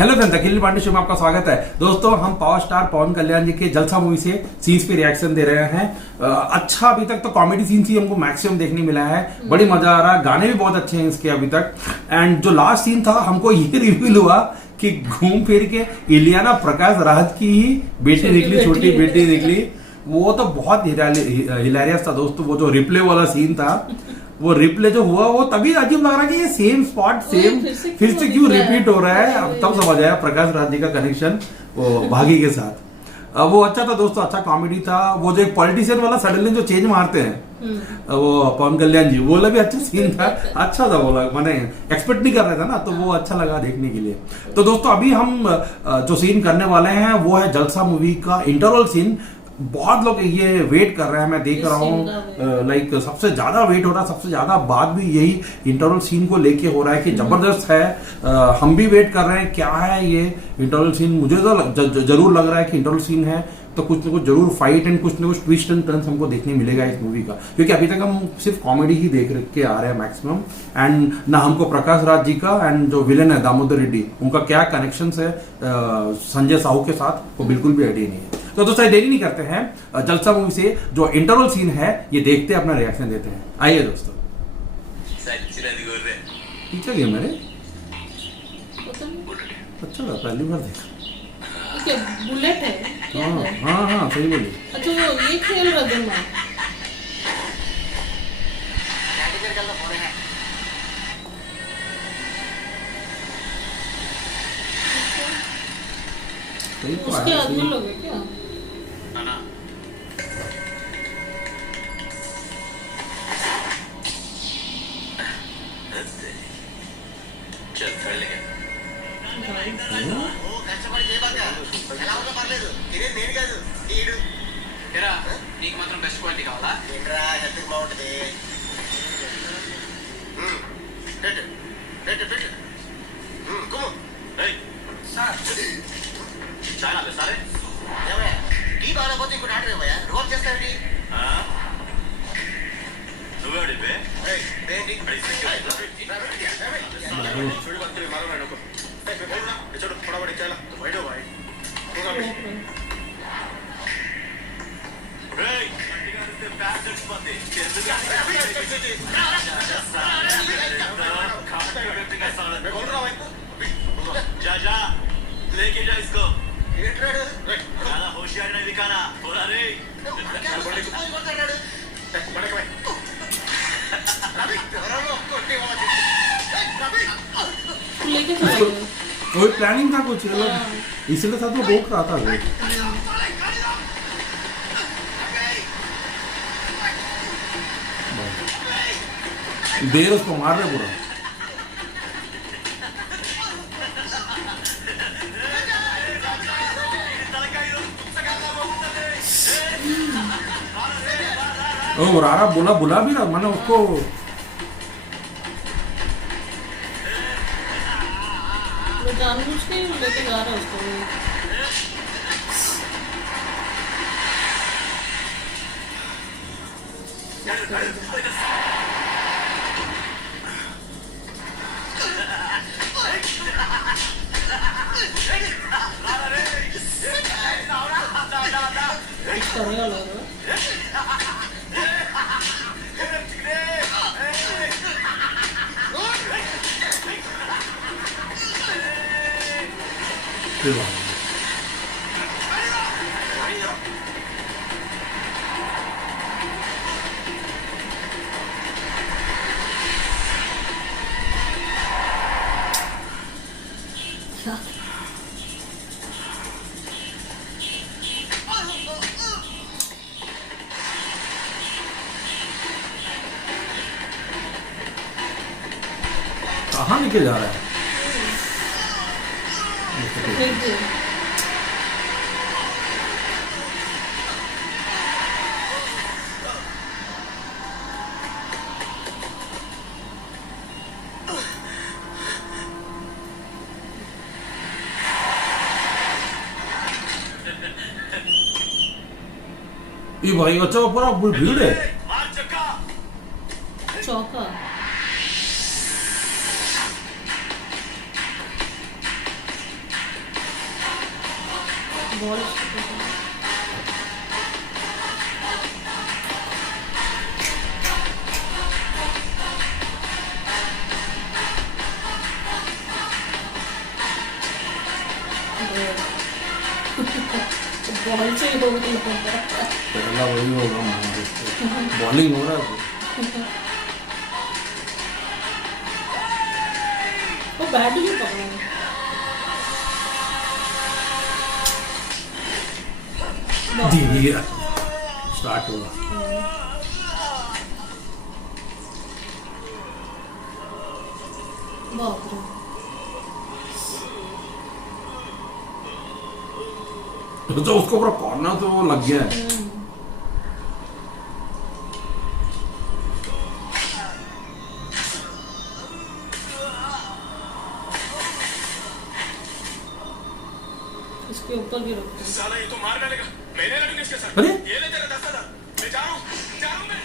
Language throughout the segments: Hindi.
हेलो फ्रेंड्स, अखिल पांडे शो में आपका स्वागत है। दोस्तों, हम पावर स्टार पवन कल्याण जी के जलसा मूवी से सीन्स पे रिएक्शन दे रहे हैं। अच्छा, अभी तक तो कॉमेडी सीन्स ही हमको मैक्सिमम देखने मिला है। बड़ी मजा आ रहा है, गाने भी बहुत अच्छे हैं इसके अभी तक। एंड जो लास्ट सीन था, हमको ये रिवील हुआ कि घूम फिर के इलियाना प्रकाश राज की ही बेटी निकली, छोटी बेटी निकली। वो तो बहुत हिलेरियस था दोस्तों। वो जो रिप्ले वाला सीन था, वो रिप्ले जो हुआ वो तभी अजीब लग रहा है कि ये सेम स्पॉट सेम फिर से क्यों रिपीट हो रहा है। अब तब समझ आया प्रकाश राज जी का कनेक्शन वो भागी के साथ। वो अच्छा था दोस्तों, अच्छा कॉमेडी था। वो जो एक पॉलिटिशियन वाला सडनली जो चेंज मारते हैं वो पवन कल्याण जी, वो भी अच्छा सीन था। अच्छा था, वो मैंने एक्सपेक्ट नहीं कर रहा था ना, तो वो अच्छा लगा देखने के लिए। तो दोस्तों, अभी हम जो सीन करने वाले हैं वो है जलसा मूवी का इंटरवल सीन। बहुत लोग ये वेट कर रहे हैं, मैं देख रहा हूँ। लाइक सबसे ज्यादा वेट हो रहा है, सबसे ज्यादा बात भी यही इंटरवल सीन को लेके हो रहा है कि जबरदस्त है। हम भी वेट कर रहे हैं क्या है ये इंटरवल सीन। मुझे तो जरूर लग रहा है कि इंटरवल सीन है तो कुछ ना कुछ जरूर फाइट एंड कुछ ना कुछ ट्विस्ट एंड टर्न्स हमको देखने मिलेगा इस मूवी का, क्योंकि अभी तक हम सिर्फ कॉमेडी ही देख के आ रहे हैं मैक्सिमम। एंड ना हमको प्रकाश राज जी का एंड जो विलेन है दामोदर रेड्डी, उनका क्या कनेक्शन है संजय साहू के साथ, वो बिल्कुल भी आइडिया नहीं है। तो दोस्तों, देरी नहीं करते हैं, जलसा मूवी से जो इंटरवल सीन है ये देखते हैं, अपना रिएक्शन देते हैं। आइए दोस्तों। पीछे गया मेरे अच्छा था, पहली बार देखा। बुलेट है क्या है? हाँ सही बोली। अच्छा, वो ये खेल रहा था मैं। उसके आदमी लोग हैं क्या? चल कर ले నీకు మాత్రం బెస్ట్ క్వాలిటీ కావాలా? చాలా సరే టీ బాగాలేకపోతే ఇంకోటి ఆర్డర్ ఇవ్వయా? రోల్ చేస్తావేంటి? నువ్వే అడిపే ఏంటి చూడు మరో చూడు పొడబడి చాలా బయట जा लेके जा इसको। ज्यादा होशियारी नहीं दिखाना, बोला रे। कोई प्लानिंग था कुछ इसलिए था तो रोक रहा था वो। देर उसको मार रहे पूरा। ओ रारा बुला भी ना, मैंने उसको जानबूझ के लेके जा रहा है उसको। करेगा लोग कहाँ लेके जा रहा है? ये भाई अच्छा पूरा भीड़ है। चौका बॉल बॉल से ही हो गई पहला वही होगा बॉलिंग हो रहा है वो बैट ही पकड़ा धीरे स्टार्ट होगा बाप रे तो उसको पूरा कॉर्नर तो वो लग गया है इसके ऊपर भी रखते हैं साला ये तो मार डालेगा मैंने लड़ूंगा इसके साथ अरे ये ले तेरा 10,000 मैं जा रहा हूँ मैं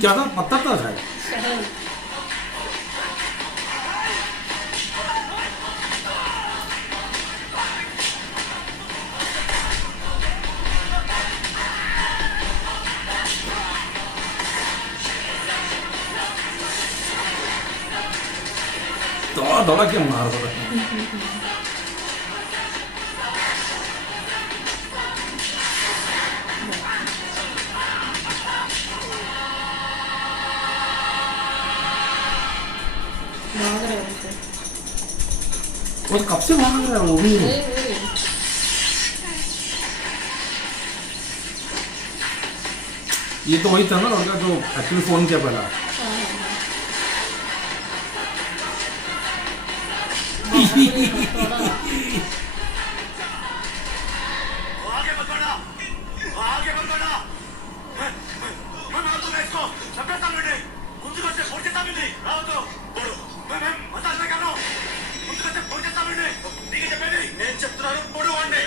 क्या था पत्थर था शायद शहर दौड़ा के मार रहा है भाग रहे हैं उसे वो तो कब से भाग रहा है वो भी वही ये तो वही था ना उनका जो एक्चुअली फोन किया पहला आगे मत बढ़ा मैं मार दूंगा इसको चपेटा मिले ముందుకు వచ్చే పొడిచేస్తా మింది రావద్దు పోడు మేము మసాజ్ कर रहा हूं ముందుకు వచ్చే పొడిచేస్తా మింది నీకు చెప్పేది నేను చెప్తున్నాను పోడు వాడిని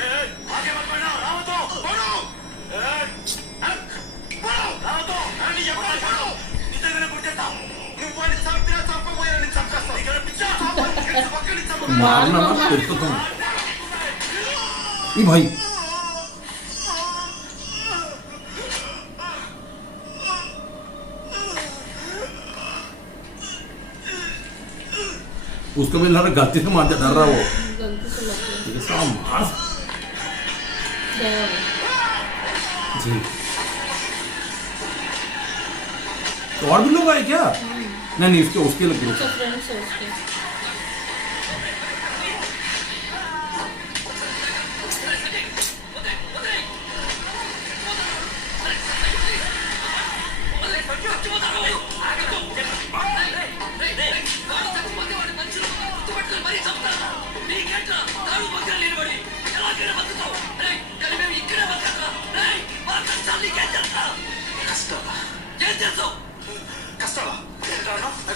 ఆగే మत बढ़ा రావద్దు పోడు రావద్దు అని చెప్పాలి పోడు నిజంగానే పొడిచేస్తా నువ్వు వాడిని చంపినా చంపబోయా నేను చంపేస్తాను ఇక్కడ పిచ్చా పక్కన చంప मारना मत फिर तो तुम ये भाई उसको भी लगा गलती से मार डर रहा वो गलती से लग गया ये साला मार गया वो। जी तो और भी लोग आए क्या नहीं नहीं इसके उसके लग उसका फ्रेंड्स है उसके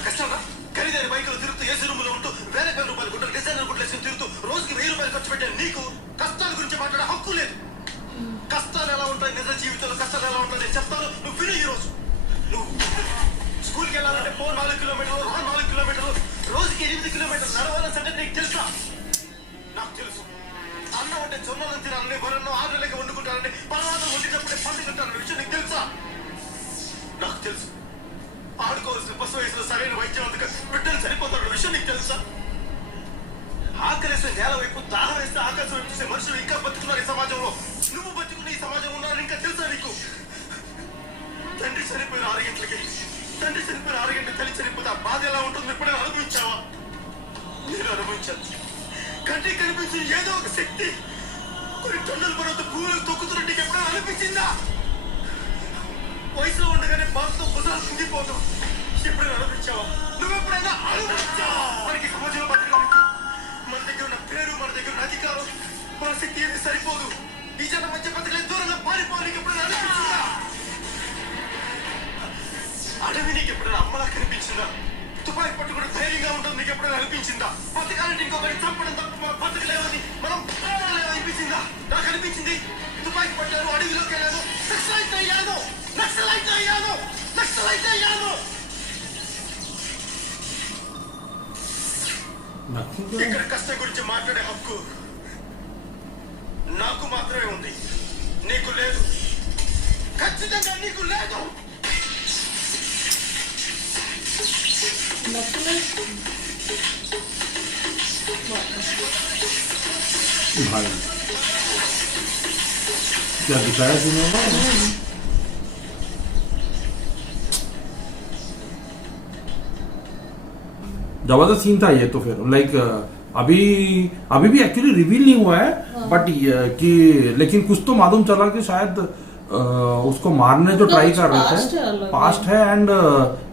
కష్టాలా ఖరీదైన బైకులు తిరుగుతూ ఏసీ రూములో ఉంటూ వేల వేల రూపాయలు గుడ్డలు డిజైనర్ గుడ్లు వేసుకుని తిరుగుతూ రోజుకి 1000 రూపాయలు ఖర్చు పెట్టే నీకు కష్టాల గురించి మాట్లాడే హక్కు లేదు కష్టాలు ఎలా ఉంటాయి నిజ జీవితంలో కష్టాలు ఎలా ఉంటాయి నేను చెప్తాను నువ్వు విను ఈ రోజు నువ్వు స్కూల్కి వెళ్ళాలంటే 4 కిలోమీటర్లు 4 కిలోమీటర్లు రోజుకి 8 కిలోమీటర్లు నడవాలని సంగతి నీకు తెలుసా నాకు తెలుసు అన్నం అంటే జొన్నలను తినాలని వరన్నో 6 నెలలకి వండుకుంటానని పర్వాతం వండినప్పుడే పండు తింటానన్న విషయం నీకు తెలుసా నాకు తెలుసు ఆడుకోవాల్సిన పశు వయసులో సరైన వైద్యం అందుకు బిడ్డలు సరిపోతాడు విషయం నీకు తెలుసా ఆకలేసిన నేల వైపు దాహం వేస్తే ఆకాశం వైపు చూసే మనుషులు ఇంకా బతుకున్నారు ఈ సమాజంలో నువ్వు బతుకున్న ఈ సమాజం ఉన్నారని ఇంకా తెలుసా నీకు తండ్రి చనిపోయిన 6 గంటలకి తల్లి చనిపోతే ఆ బాధ ఎలా ఉంటుంది ఎప్పుడైనా అనుభవించావా నేను అనుభవించాను కంటికి కనిపించిన ఏదో ఒక శక్తి కొన్ని టన్నుల పర్వత భూమిలో తొక్కుతున్న నీకు ఎప్పుడైనా అనిపించిందా వయసులో ఉండగానే బాధతో భుజాలు కుంగిపోతాం ఎప్పుడైనా అనుభవించావా నువ్వెప్పుడైనా అనుభవించావా మనకి సమాజంలో బతకడానికి మన దగ్గర ఉన్న పేరు మన దగ్గర ఉన్న అధికారం మన శక్తి ఏది సరిపోదు ఈ జన మధ్య బతకలే దూరంగా పారిపోవాలి ఎప్పుడైనా అనిపించిందా అడవి నీకు ఎప్పుడైనా అమ్మలా కనిపించిందా తుపాకి పట్టుకుని ధైర్యంగా ఉంటుంది నీకు ఎప్పుడైనా అనిపించిందా బతకాలంటే ఇంకొకటి చంపడం తప్ప మనం బతకలేవని మనం ప్రాణాలేవో అనిపించిందా ఇక్కడ కష్టం గురించి మాట్లాడే హక్కు నాకు మాత్రమే ఉంది, నీకు లేదు. ఖచ్చితంగా నీకు లేదు. भाई क्या दिखाया सिनेमा जबरदस्त सीन था ये तो। फिर लाइक अभी भी एक्चुअली रिवील नहीं हुआ है, बट कि लेकिन कुछ तो मालूम चला कि शायद उसको मारने जो ट्राई कर रहे थे पास्ट है। एंड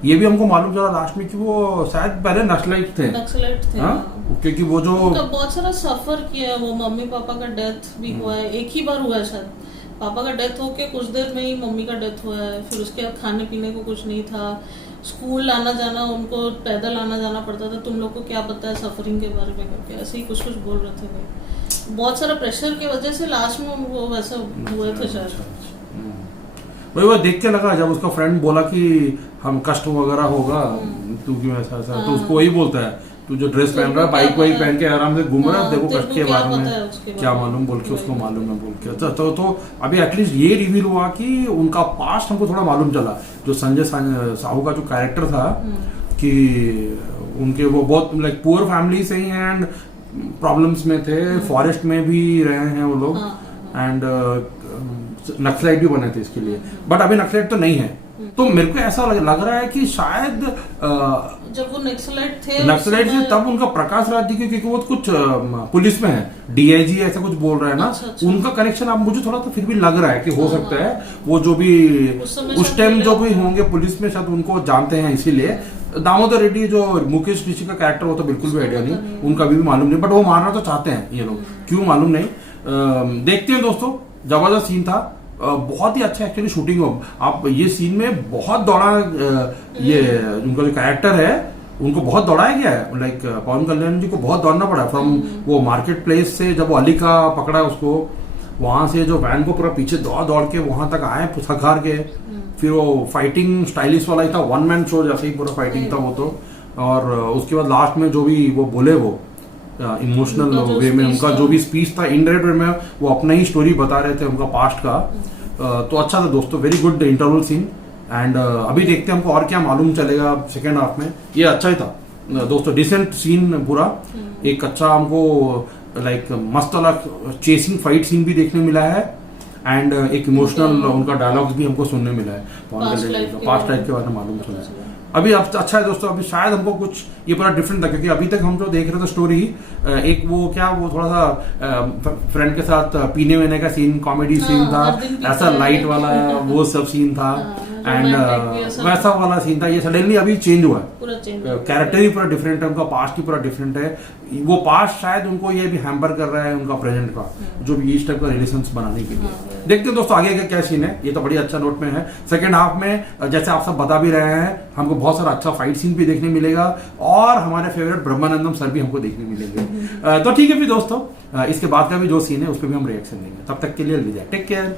ये भी हमको मालूम चला लास्ट में कि वो शायद पहले नक्सलाइट थे। क्योंकि वो जो तो बहुत सारा सफर किया, वो मम्मी पापा का डेथ भी हुआ है, एक ही बार हुआ है शायद। पापा का डेथ होके कुछ देर में ही मम्मी का डेथ हुआ है। फिर उसके बाद खाने पीने को कुछ नहीं था, स्कूल आना जाना उनको पैदल आना जाना पड़ता था। तुम लोग को क्या पता है सफरिंग के बारे में करके, ऐसे ही कुछ बोल रहे थे भाई। बहुत सारा प्रेशर की वजह से लास्ट में वो वैसा हुए थे शायद। वही वो देख के लगा जब उसका फ्रेंड बोला कि हम कष्ट वगैरह होगा, तू क्यों ऐसा ऐसा, तो उसको वही बोलता है तू जो ड्रेस पहन रहा है बाइक वाइक पहन के आराम से घूम रहा है, देखो कष्ट के बारे में क्या मालूम बोल के उसको मालूम है बोल के। तो अभी एटलीस्ट ये रिवील हुआ कि उनका पास्ट हमको थोड़ा मालूम चला। जो संजय साहू का जो कैरेक्टर था कि उनके वो बहुत लाइक पुअर फैमिली से ही एंड प्रॉब्लम्स में थे, फॉरेस्ट में भी रहे हैं वो लोग, एंड नक्सलाइट भी बने थे इसके लिए। बट अभी नक्सलाइट तो नहीं है, तो मेरे को ऐसा लग रहा है कि शायद जब वो नक्सलाइट थे तब उनका प्रकाश राज जी क्योंकि वो कुछ पुलिस में है, डीआईजी ऐसा कुछ बोल रहा है ना। अच्छा। उनका कनेक्शन अब मुझे थोड़ा तो फिर भी लग रहा है कि हो सकता है वो जो भी उस टाइम जो भी होंगे पुलिस में शायद उनको जानते हैं, इसीलिए। दामोदर रेड्डी जो मुकेश ऋषि का कैरेक्टर वो तो बिल्कुल भी आइडिया नहीं, उनका भी मालूम नहीं, बट वो मारना तो चाहते हैं ये लोग, क्यों मालूम नहीं। देखते हैं दोस्तों, जबरदस्त सीन था, बहुत ही अच्छा एक्चुअली शूटिंग हो। आप ये सीन में बहुत दौड़ा, ये उनका जो कैरेक्टर है उनको बहुत दौड़ाया गया है। लाइक पवन कल्याण जी को बहुत दौड़ना पड़ा फ्रॉम वो मार्केट प्लेस से, जब वो अली का पकड़ा उसको, वहां से जो वैन को पूरा पीछे दौड़ दौड़ के वहां तक आए थक हार के। फिर वो फाइटिंग स्टाइलिश वाला ही था, वन मैन शो जैसे ही पूरा फाइटिंग था वो तो। और उसके बाद लास्ट में जो भी वो बोले वो इमोशनल वे में उनका जो भी स्पीच था, इनडायरेक्ट वे में वो अपना ही स्टोरी बता रहे थे उनका पास्ट का। तो अच्छा था दोस्तों, very good interval scene. And अभी देखते हैं हमको और क्या मालूम चलेगा सेकेंड हाफ में। ये अच्छा ही था दोस्तों, डिसेंट सीन पूरा, एक अच्छा हमको लाइक मस्त वाला चेसिंग फाइट सीन भी देखने मिला है, एंड एक इमोशनल उनका डायलॉग्स भी हमको सुनने मिला है, पास्ट लाइफ के बारे में मालूम चला है। अभी अब अच्छा है दोस्तों, अभी शायद हमको कुछ ये पूरा डिफरेंट था, क्योंकि अभी तक हम जो देख रहे थे स्टोरी, एक वो क्या वो थोड़ा सा फ्रेंड के साथ पीने वीने का सीन, कॉमेडी सीन था, ऐसा लाइट वाला वो सब सीन था, एंड वैसा वाला सीन था। ये सडनली अभी चेंज हुआ है, कैरेक्टर ही पूरा डिफरेंट है, उनका पास्ट ही पूरा डिफरेंट है। वो पास्ट शायद उनको ये भी हैम्पर कर रहा है उनका प्रेजेंट का, जो भी इस टाइप का रिलेशंस बनाने के लिए। देखते हैं दोस्तों आगे का क्या सीन है, ये तो बड़ी अच्छा नोट में है। सेकेंड हाफ में जैसे आप सब बता भी रहे हैं, हमको बहुत सारा अच्छा फाइट सीन भी देखने मिलेगा, और हमारे फेवरेट ब्रह्मानंदम सर भी हमको देखने मिलेंगे। तो ठीक है फिर दोस्तों, इसके बाद का भी जो सीन है उस पर भी हम रिएक्शन देंगे। तब तक के लिए अलविदा, टेक केयर।